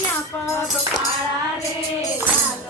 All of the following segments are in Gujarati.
ત્યાં પગ પાળા રે.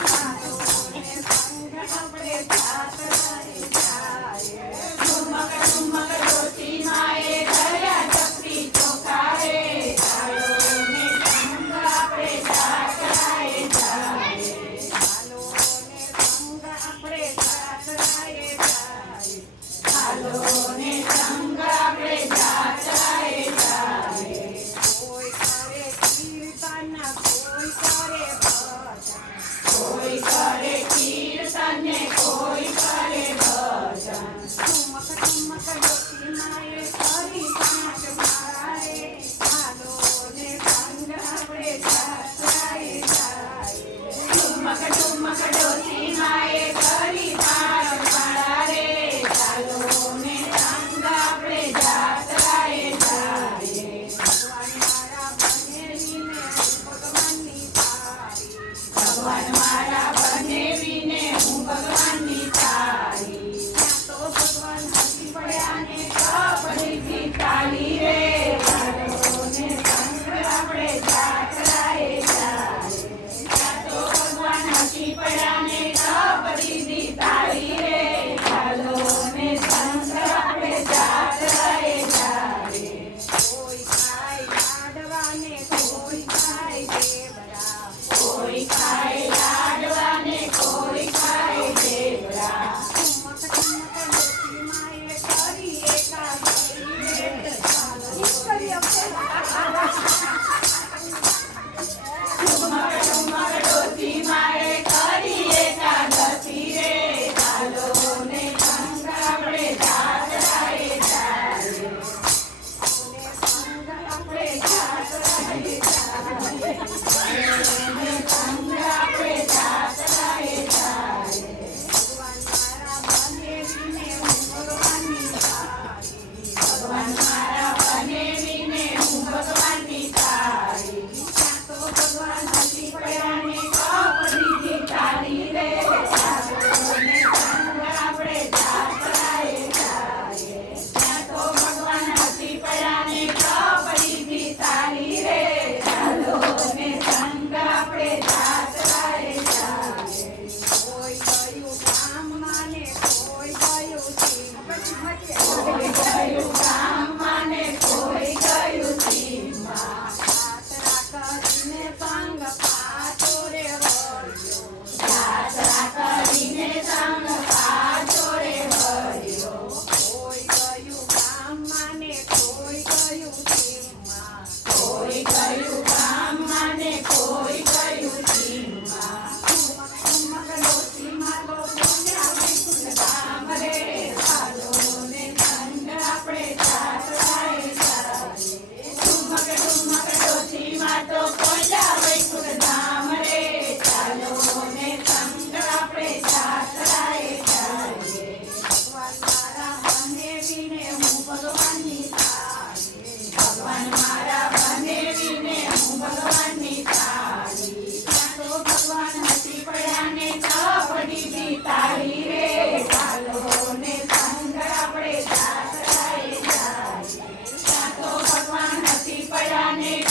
why do I got Amen.